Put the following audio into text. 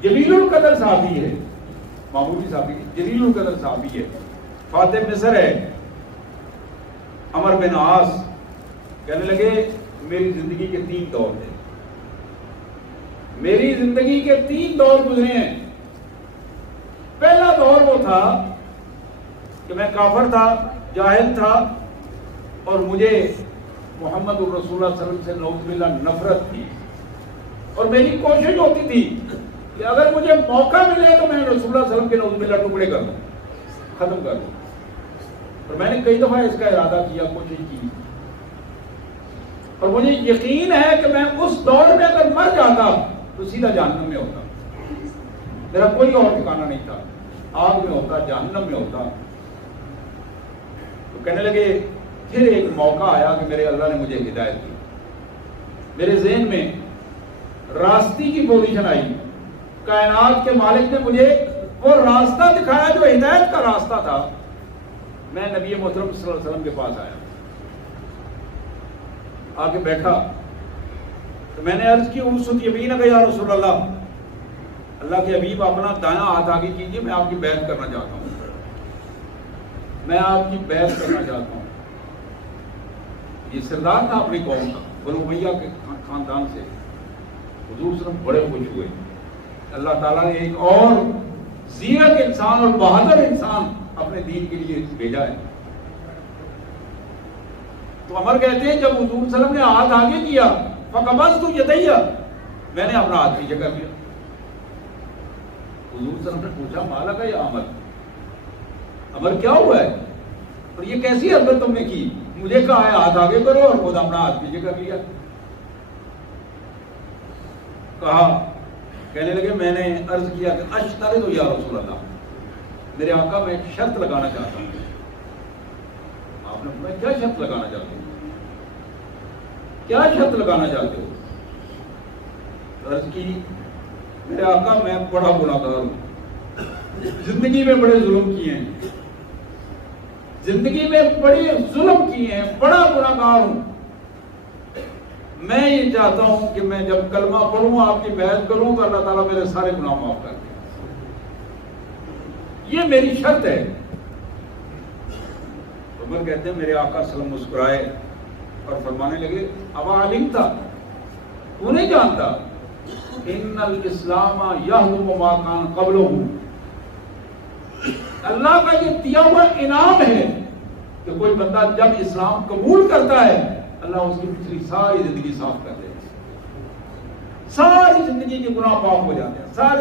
جلیل القدر صحابی ہے، معمولی صحابی جلیل القدر صحابی ہے، فاتح مصر ہے۔ عمر بن عاص کہنے لگے میری زندگی کے 3 دور تھے، میری زندگی کے 3 دور گزرے ہیں۔ پہلا دور وہ تھا کہ میں کافر تھا، جاہل تھا، اور مجھے محمد الرسول اللہ صلی اللہ علیہ وسلم سے نعوذ باللہ نفرت تھی، اور میری کوشش ہوتی تھی کہ اگر مجھے موقع ملے تو میں رسول اللہ صلی اللہ علیہ وسلم کے نعوذ باللہ ٹکڑے کر دوں، ختم کر دوں۔ اور میں نے کئی دفعہ اس کا ارادہ کیا، کوشش کی، اور مجھے یقین ہے کہ میں اس دور میں اگر مر جاتا تو سیدھا جہنم میں ہوتا، میرا کوئی اور ٹھکانہ نہیں تھا، آگ میں ہوتا، جہنم میں ہوتا۔ تو کہنے لگے پھر ایک موقع آیا کہ میرے اللہ نے مجھے ہدایت دی، میرے ذہن میں راستی کی پوزیشن آئی، کائنات کے مالک نے مجھے وہ راستہ دکھایا جو ہدایت کا راستہ تھا۔ میں نبی محترم صلی اللہ علیہ وسلم کے پاس آیا، آ کے بیٹھا، تو میں نے عرض کی ارسط یمینک یا رسول اللہ، اللہ کے حبیب اپنا دائیں ہاتھ آگے کیجیے، میں آپ کی بیعت کرنا چاہتا ہوں، میں آپ کی بیعت کرنا چاہتا ہوں۔ یہ سردار تھا اپنی قوم کا، بنو امیہ کے خاندان سے۔ حضور صلی اللہ علیہ وسلم بڑے خوش ہوئے، اللہ تعالیٰ نے ایک اور زیرک انسان اور بہادر انسان اپنے دین کے لیے بھیجا ہے۔ تو عمر کہتے ہیں جب حضور صلی اللہ علیہ وسلم نے ہاتھ آگے کیا فقبضت یدیہ، میں نے اپنا ہاتھ پیچھے کر لیا۔ حضور صلی اللہ علیہ وسلم نے پوچھا مالک یا عمر، عمر کیا ہوا ہے، اور یہ کیسی حرکت تم نے کی؟ مجھے کہا ہے ہاتھ آگے کرو اور خود اپنا ہاتھ پیچھے کر لیا۔ کہا، کہنے لگے میں نے عرض کیا کہ اشترط یا رسول اللہ، میرے آقا میں ایک شرط لگانا چاہتا ہوں۔ آپ نے فرمایا کیا شرط لگانا چاہتے ہو؟ کیا شرط لگانا چاہتے ہو؟ عرض کی میرے آقا میں بڑا گناہگار ہوں، زندگی میں بڑے ظلم کیے ہیں، زندگی میں بڑے ظلم کیے ہیں، بڑا گناہگار ہوں۔ میں یہ چاہتا ہوں کہ میں جب کلمہ پڑھوں آپ کی بیعت کروں تو اللہ تعالیٰ میرے سارے گناہ معاف کر دے، یہ میری شرط ہے۔ عمر کہتے ہیں میرے آقا صلی اللہ علیہ وسلم مسکرائے اور فرمانے لگے اوا علمتا، تو نہیں جانتا ان الاسلام یہدم ما کان قبلہ، اللہ کا یہ دیا ہوا انعام ہے کہ کوئی بندہ جب اسلام قبول کرتا ہے اللہ اس کی پچھلی ساری زندگی صاف کر دے، ساری زندگی کے گناہ معاف ہو جاتے ہیں، ساری